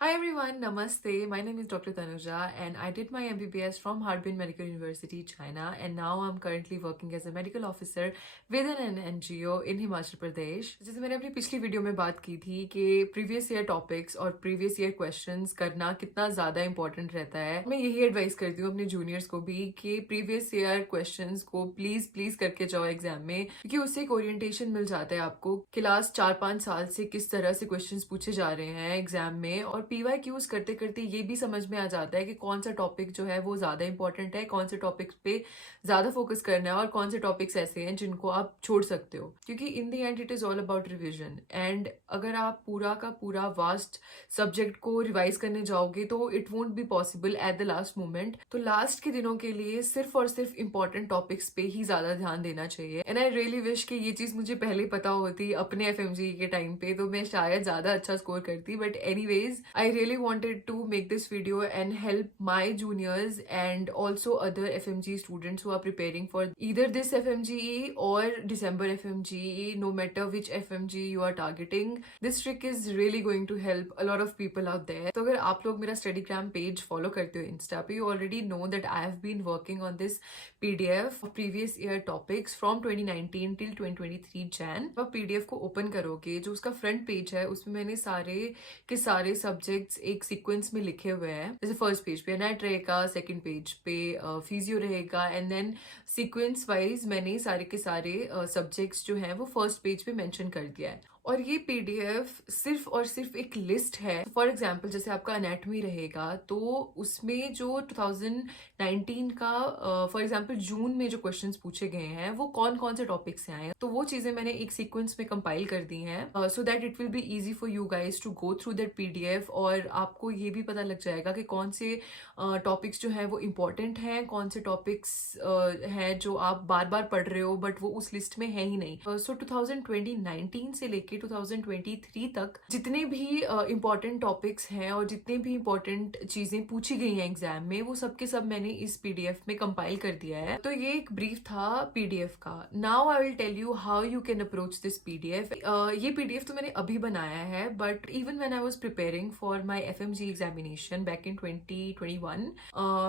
Hi everyone, Namaste. My name is Dr. Tanuja and I did my MBBS from Harbin Medical University, China, and now I'm currently working as a medical officer within an NGO in Himachal Pradesh. जैसे मैंने अपनी पिछली video में बात की थी कि previous year topics और प्रीवियस ईयर क्वेश्चंस करना कितना ज़्यादा इंपॉर्टेंट रहता है, मैं यही एडवाइस करती हूँ अपने जूनियर्स को भी कि प्रीवियस ईयर क्वेश्चंस को प्लीज करके जाओ एग्जाम में, क्योंकि उससे एक ओरिएंटेशन मिल जाता है आपको कि लास्ट 4-5 साल से किस तरह से क्वेश्चंस पूछे जा रहे हैं एग्जाम में, और पीवाई क्यूज करते करते ये भी समझ में आ जाता है कि कौन सा टॉपिक जो है वो ज्यादा इंपॉर्टेंट है, कौन से टॉपिक्स पे ज्यादा फोकस करना है और कौन से टॉपिक्स ऐसे हैं जिनको आप छोड़ सकते हो, क्योंकि इन the end it is all about revision. And अगर आप पूरा का पूरा वास्ट सब्जेक्ट को रिवाइज करने जाओगे तो it won't be possible at the last moment. तो लास्ट के दिनों के लिए सिर्फ और सिर्फ इंपॉर्टेंट टॉपिक्स पे ही ज्यादा ध्यान देना चाहिए। एंड आई रियली विश कि ये चीज मुझे पहले पता होती अपने एफएमजी के टाइम पे, तो मैं शायद ज्यादा अच्छा स्कोर करती। But anyways, I really wanted to make this video and help my juniors and also other FMG students who are preparing for either this FMGE or December FMGE, no matter which FMGE you are targeting. This trick is really going to help a lot of people out there. तो अगर आप लोग मेरा StudyGram page follow करते हो Insta पे, you already know that I have been working on this PDF of previous year topics from 2019 till 2023 Jan. आप PDF को open करोगे, जो उसका front page है उसमें मैंने सारे के सारे subjects एक सीक्वेंस में लिखे हुए हैं। जैसे फर्स्ट पेज पे एनाट रहेगा, सेकंड पेज पे फिजियो रहेगा, एंड देन सीक्वेंस वाइज मैंने सारे के सारे सब्जेक्ट्स जो हैं वो फर्स्ट पेज पे मेंशन कर दिया है। और ये पीडीएफ सिर्फ और सिर्फ एक लिस्ट है। फॉर एग्जाम्पल जैसे आपका एनाटॉमी रहेगा तो उसमें जो 2019 का फॉर एग्जाम्पल जून में जो क्वेश्चंस पूछे गए हैं वो कौन कौन से टॉपिक से आए हैं, तो वो चीजें मैंने एक सीक्वेंस में कंपाइल कर दी हैं so that it will be easy for you guys to go through that PDF. और आपको ये भी पता लग जाएगा कि कौन से टॉपिक्स जो है वो इम्पोर्टेंट हैं, कौन से टॉपिक्स हैं जो आप बार बार पढ़ रहे हो बट वो उस लिस्ट में है ही नहीं। सो 2019 से लेके 2023 तक जितने भी इम्पोर्टेंट टॉपिक्स हैं और जितने भी इम्पोर्टेंट चीजें पूछी गई हैं एग्जाम में, वो सब के सब मैंने इस पीडीएफ में कंपाइल कर दिया है। तो ये एक ब्रीफ था पीडीएफ का। Now I will tell you how you can approach this PDF. ये पीडीएफ तो मैंने अभी बनाया है, but even when I was preparing for my FMG examination back in 2021,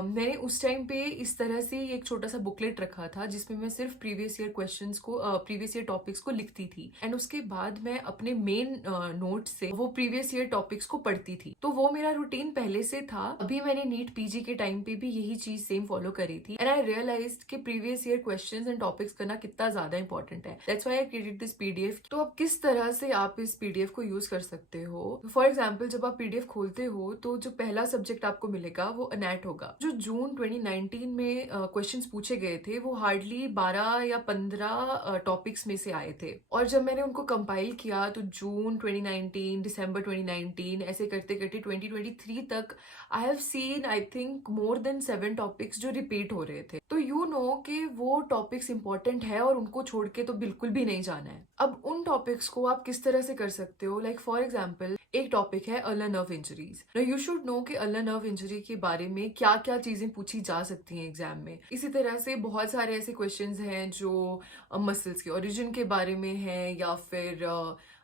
मैंने उस टाइम पे इस तरह से एक छोटा सा बुकलेट रखा था जिसमें मैं सिर्फ प्रीवियस ईयर क्वेश्चंस को प्रीवियस ईयर टॉपिक्स को लिखती थी, एंड उसके बाद मैं अपने मेन नोट से वो प्रीवियस ईयर टॉपिक्स को पढ़ती थी। तो वो मेरा रूटीन पहले से था। अभी मैंने नीट पीजी के टाइम पे भी यही चीज सेम फॉलो करी थी, एंड आई रियलाइज्ड कि previous year questions and topics करना कितना ज्यादा इंपॉर्टेंट है। That's why I created this PDF. तो अब किस तरह से आप इस पीडीएफ को यूज कर सकते हो। फॉर एग्जाम्पल जब आप पीडीएफ खोलते हो तो जो पहला सब्जेक्ट आपको मिलेगा वो एनाट होगा। जो जून 2019 में क्वेश्चंस पूछे गए थे वो हार्डली 12 या 15 टॉपिक्स में से आए थे, और जब मैंने उनको कंपाइल किया तो जून 2019, दिसंबर 2019 ऐसे करते करते 2023 तक I have seen I think more than 7 topics जो रिपीट हो रहे थे। तो यू नो कि वो टॉपिक्स इंपॉर्टेंट है और उनको छोड़ के तो बिल्कुल भी नहीं जाना है। अब उन टॉपिक्स को आप किस तरह से कर सकते हो, लाइक फॉर एग्जाम्पल एक टॉपिक है ulnar nerve injuries. You should know कि अल्नर नर्व इंजरी के बारे में क्या क्या चीजें पूछी जा सकती हैं एग्जाम में। इसी तरह से बहुत सारे ऐसे क्वेश्चंस हैं जो मसल्स के ओरिजिन के बारे में है, या फिर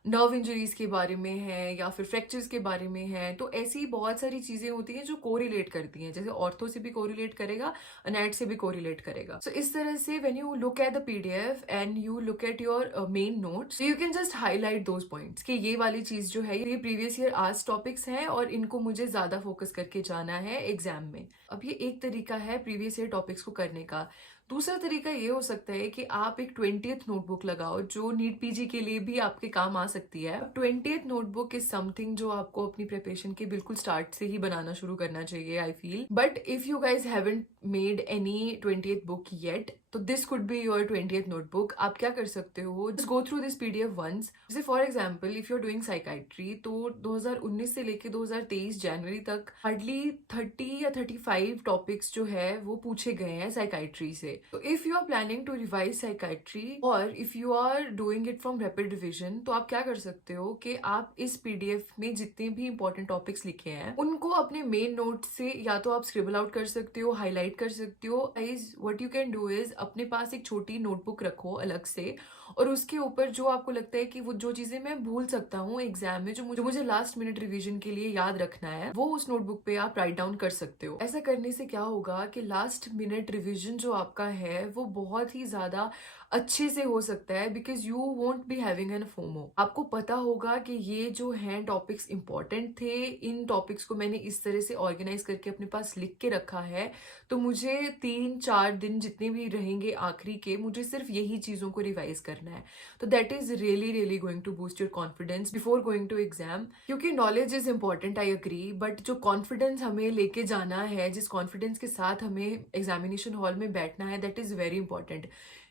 नर्व इंजरीज के बारे में है, या फिर फ्रैक्चर्स के बारे में है। तो ऐसी बहुत सारी चीजें होती हैं जो कोरिलेट करती हैं, जैसे ऑर्थो से भी कोरिलेट करेगा, अनैट से भी कोरिलेट करेगा। सो इस तरह से when you look at the PDF and you look at your main notes, you can just highlight those points कि ये वाली चीज जो है ये प्रीवियस ईयर आज टॉपिक्स हैं और इनको मुझे ज्यादा फोकस करके जाना है एग्जाम में। अब ये एक तरीका है प्रीवियस ईयर टॉपिक्स को करने का। दूसरा तरीका ये हो सकता है कि आप एक 20th नोटबुक लगाओ जो नीट पीजी के लिए भी आपके काम आ सकती है। 20th नोटबुक इज समथिंग जो आपको अपनी प्रिपरेशन के बिल्कुल स्टार्ट से ही बनाना शुरू करना चाहिए I feel. But if you guys haven't made any 20th book yet, तो this could be your 20th notebook. आप क्या कर सकते हो, just go through this PDF once. जैसे for example if you are doing psychiatry, तो 2019 से लेके 2023 जनवरी तक हार्डली 30 या 35 टॉपिक्स जो है वो पूछे गए हैं साइकाइट्री से। तो if you are planning to revise psychiatry और if you are doing it from rapid revision, तो आप क्या कर सकते हो कि आप इस पीडीएफ में जितने भी इंपॉर्टेंट टॉपिक्स लिखे हैं उनको अपने मेन नोट से या तो आप स्क्रिबल आउट कर सकते हो, हाईलाइट कर सकते हो। Guys what you can do is अपने पास एक छोटी नोटबुक रखो अलग से, और उसके ऊपर जो आपको लगता है कि वो जो चीज़ें मैं भूल सकता हूँ एग्जाम में, जो मुझे लास्ट मिनट रिवीजन के लिए याद रखना है, वो उस नोटबुक पे आप राइट डाउन कर सकते हो। ऐसा करने से क्या होगा कि लास्ट मिनट रिवीजन जो आपका है वो बहुत ही ज़्यादा अच्छे से हो सकता है, because you won't be having an FOMO. आपको पता होगा कि ये जो हैं टॉपिक्स इंपॉर्टेंट थे, इन टॉपिक्स को मैंने इस तरह से ऑर्गेनाइज करके अपने पास लिख के रखा है, तो मुझे 3-4 दिन जितने भी रहेंगे आखिरी के, मुझे सिर्फ यही चीज़ों को रिवाइज करना है। तो that is really really going to boost your confidence before going to exam. क्योंकि knowledge is important, I agree, but जो कॉन्फिडेंस हमें लेके जाना है, जिस कॉन्फिडेंस के साथ हमें एग्जामिनेशन हॉल में बैठना है, that is very important.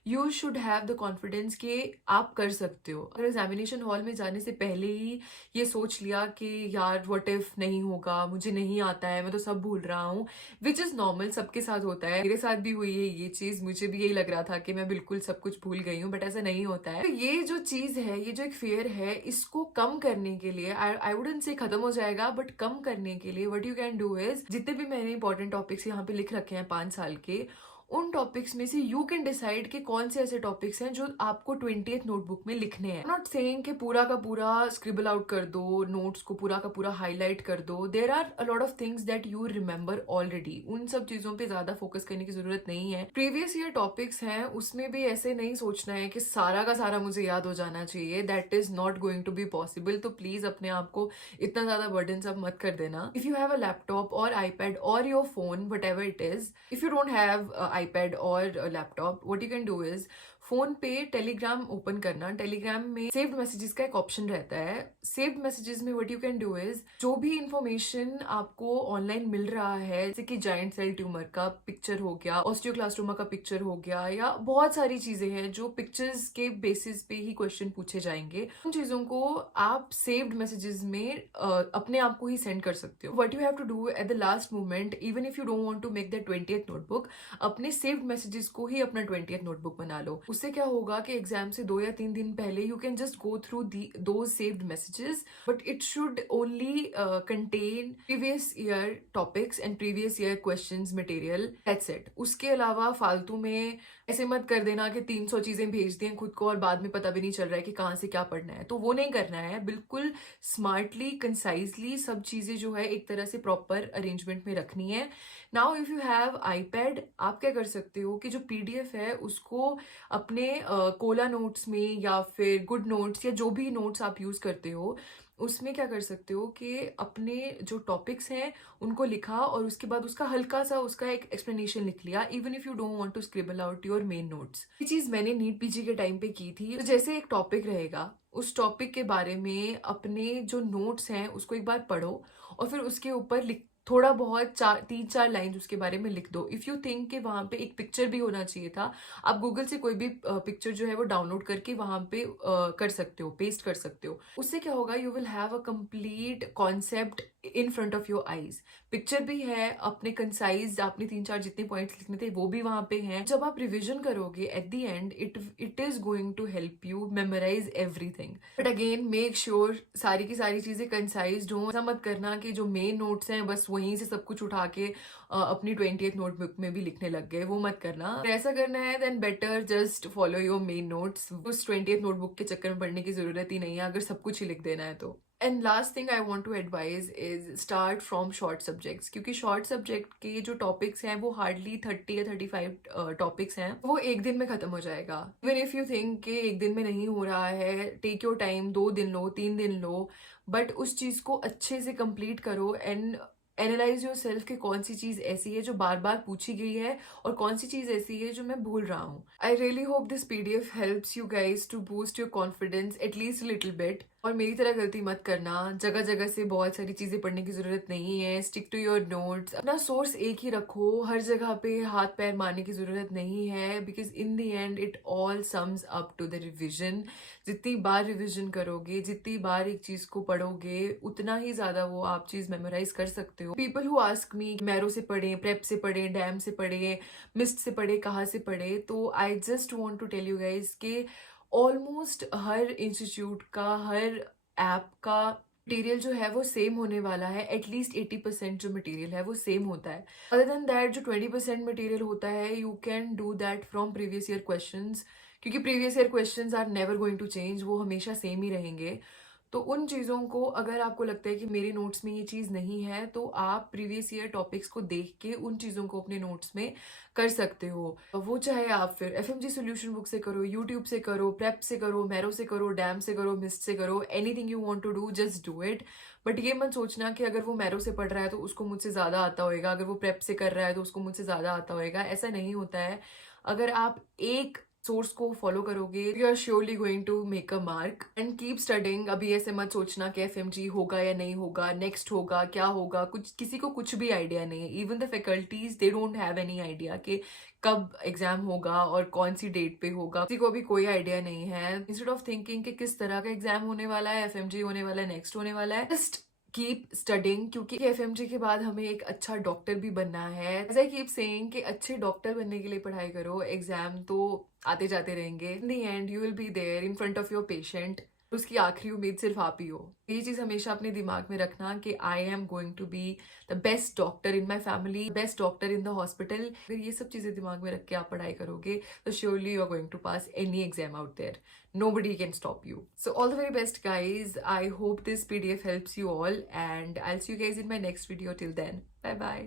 You should have the confidence कि आप कर सकते हो। अगर एग्जामिनेशन हॉल में जाने से पहले ही ये सोच लिया कि यार व्हाट इफ नहीं होगा, मुझे नहीं आता है, मैं तो सब भूल रहा हूँ, विच इज नॉर्मल, सबके साथ होता है, मेरे साथ भी हुई है ये चीज, मुझे भी यही लग रहा था कि मैं बिल्कुल सब कुछ भूल गई हूँ, बट ऐसा नहीं होता है। तो ये जो चीज है, ये जो एक फियर है, इसको कम करने के लिए, आई वुडंट से खत्म हो जाएगा, बट कम करने के लिए what you can do is, जितने भी मैंने इंपॉर्टेंट टॉपिक्स यहाँ पे लिख रखे हैं 5 साल के, उन टॉपिक्स में से यू कैन डिसाइड कि कौन से ऐसे टॉपिक्स हैं जो आपको 20th नोटबुक में लिखने हैं। नॉट सेइंग कि पूरा का पूरा स्क्रिबल आउट कर दो, नोट्स को पूरा का पूरा हाईलाइट कर दो। There are a lot of things that you remember already, उन सब चीजों पे ज्यादा फोकस करने की जरूरत नहीं है। प्रीवियस ईयर टॉपिक्स हैं, उसमें भी ऐसे नहीं सोचना है कि सारा का सारा मुझे याद हो जाना चाहिए, that is not going to be possible. तो प्लीज अपने आप को इतना ज्यादा बर्डन सब मत कर देना। If you have a laptop और आईपैड और your phone, what ever it is, if you don't have iPad और laptop, what you can do is phone पे टेलीग्राम ओपन करना। टेलीग्राम में सेव्ड मैसेजेस का एक ऑप्शन रहता है। सेव्ड मैसेजेस में what you can do is, जो भी इंफॉर्मेशन आपको ऑनलाइन मिल रहा है, जैसे कि जाइंट सेल ट्यूमर का पिक्चर हो गया, ऑस्टियोक्लास्टोमा का पिक्चर हो गया, या बहुत सारी चीजें हैं जो पिक्चर्स के बेसिस पे ही क्वेश्चन पूछे जाएंगे, उन चीजों को आप सेव्ड मैसेजेस में अपने आप को ही सेंड कर सकते हो। What you have to do at the last moment, even if you don't want to make the 20th notebook, अपने सेव्ड मैसेजेस को ही अपना 20th नोटबुक बना लो। उससे क्या होगा कि एग्जाम से 2 या 3 दिन पहले you can just go through those saved messages, but it should only contain previous year topics and previous year questions material, that's it. उसके अलावा फालतू में ऐसे मत कर देना कि 300 चीजें भेज दी खुद को और बाद में पता भी नहीं चल रहा है कि कहाँ से क्या पढ़ना है, तो वो नहीं करना है। बिल्कुल स्मार्टली, कंसाइजली सब चीजें जो है एक तरह से प्रॉपर अरेंजमेंट में रखनी है। Now if you have iPad, आप क्या कर सकते हो कि जो PDF है उसको अपने कोला नोट्स में या फिर गुड नोट्स या जो भी नोट्स आप यूज करते हो, उसमें क्या कर सकते हो कि अपने जो टॉपिक्स हैं उनको लिखा और उसके बाद उसका हल्का सा उसका एक एक्सप्लेनेशन लिख लिया, even if you don't want to scribble out your main notes. ये चीज मैंने नीट PG के टाइम पे की थी। तो जैसे एक टॉपिक रहेगा, उस टॉपिक के बारे में अपने जो नोट्स हैं उसको एक बार पढ़ो और फिर उसके ऊपर लिख, थोड़ा बहुत 3-4 लाइन उसके बारे में लिख दो। इफ यू थिंक कि वहां पे एक पिक्चर भी होना चाहिए था, आप गूगल से कोई भी पिक्चर जो है वो डाउनलोड करके वहां पे कर सकते हो, पेस्ट कर सकते हो। उससे क्या होगा, you will have a complete concept in front of your eyes. Picture भी है, अपने कंसाइज आपने 3-4 जितने पॉइंट्स लिखने थे वो भी वहां पे हैं। जब आप रिविजन करोगे at the end, it is going to help you memorise everything. But again make sure सारी की सारी चीजें कंसाइज्ड हो। ऐसा मत करना कि जो मेन नोट्स हैं बस वहीं से सब कुछ उठा के अपनी 20th नोटबुक में भी लिखने लग गए, वो मत करना। अगर ऐसा करना है then better just follow your main notes. उस 20th नोटबुक के चक्कर में पढ़ने की जरूरत ही नहीं है अगर सब कुछ ही लिख देना है तो। And last thing I want to advise is start from short subjects, क्योंकि शॉर्ट सब्जेक्ट के जो टॉपिक्स हैं वो हार्डली 30 या 35 टॉपिक्स हैं, वो एक दिन में खत्म हो जाएगा। इवन इफ यू थिंक कि एक दिन में नहीं हो रहा है, टेक योर टाइम, 2 दिन लो, 3 दिन लो, बट उस चीज को अच्छे से कंप्लीट करो एंड एनालाइज योर सेल्फ कि कौन सी चीज ऐसी है जो बार बार पूछी गई है और कौन सी चीज ऐसी है जो मैं भूल रहा हूँ। I really hope this PDF helps you guys to boost your confidence at least little bit. और मेरी तरह गलती मत करना, जगह जगह से बहुत सारी चीजें पढ़ने की जरूरत नहीं है। स्टिक टू योर नोट्स, अपना सोर्स एक ही रखो, हर जगह पे हाथ पैर मारने की जरूरत नहीं है, because in the end it all sums up to the revision. जितनी बार रिविजन करोगे, जितनी बार एक चीज को पढ़ोगे, उतना ही ज्यादा वो आप चीज मेमोराइज कर सकते हो। People who ask me marrow से पढ़े, प्रेप से पढ़े, डैम से पढ़े, मिस्ट से पढ़े, कहाँ से पढ़े, तो I just want to tell you guys के ऑलमोस्ट हर इंस्टीट्यूट का, हर ऐप का मटेरियल जो है वो सेम होने वाला है, एटलीस्ट 80% जो मटेरियल है वो सेम होता है। अदर देन दैट जो 20% मटेरियल होता है, you can do that from previous year questions, क्योंकि previous year questions are never going to change, वो हमेशा सेम ही रहेंगे। तो उन चीज़ों को अगर आपको लगता है कि मेरे नोट्स में ये चीज़ नहीं है, तो आप प्रीवियस ईयर टॉपिक्स को देख के उन चीज़ों को अपने नोट्स में कर सकते हो। वो चाहे आप फिर एफएमजी सॉल्यूशन बुक से करो, यूट्यूब से करो, प्रेप से करो, मैरो से करो, डैम से करो, मिस्ट से करो, anything you want to do just do it. But ये मत सोचना कि अगर वो मैरो से पढ़ रहा है तो उसको मुझसे ज़्यादा आता होएगा, अगर वो प्रेप से कर रहा है तो उसको मुझसे ज़्यादा आता होएगा। ऐसा नहीं होता है। अगर आप एक सोर्स को फॉलो करोगे, you are surely going to make a mark and keep studying. अभी ऐसे मत सोचना कि एफएमजी होगा या नहीं होगा, नेक्स्ट होगा क्या होगा, कुछ किसी को कुछ भी आइडिया नहीं है। Even the faculties they don't have any idea कि कब एग्जाम होगा और कौन सी डेट पे होगा, किसी को भी कोई आइडिया नहीं है। इंस्टेड ऑफ थिंकिंग कि किस तरह का एग्जाम होने वाला है, एफएमजी होने वाला है, नेक्स्ट होने वाला है, जस्ट कीप स्टडिंग, क्योंकि एफएमजी के बाद हमें एक अच्छा डॉक्टर भी बनना है। एज आई कीप सेइंग कि अच्छे डॉक्टर बनने के लिए पढ़ाई करो, एग्जाम तो आते जाते रहेंगे। In the end you will be there in front of your patient, उसकी आखिरी उम्मीद सिर्फ आप ही हो। ये चीज हमेशा अपने दिमाग में रखना कि I am going to be the best doctor in my family, best doctor in the hospital. अगर ये सब चीजें दिमाग में रख के आप पढ़ाई करोगे तो surely you are going to pass any exam out there. Nobody can stop you. So all the very best, guys. I hope this PDF helps you all, and I'll see you guys in my next video. Till then, bye bye.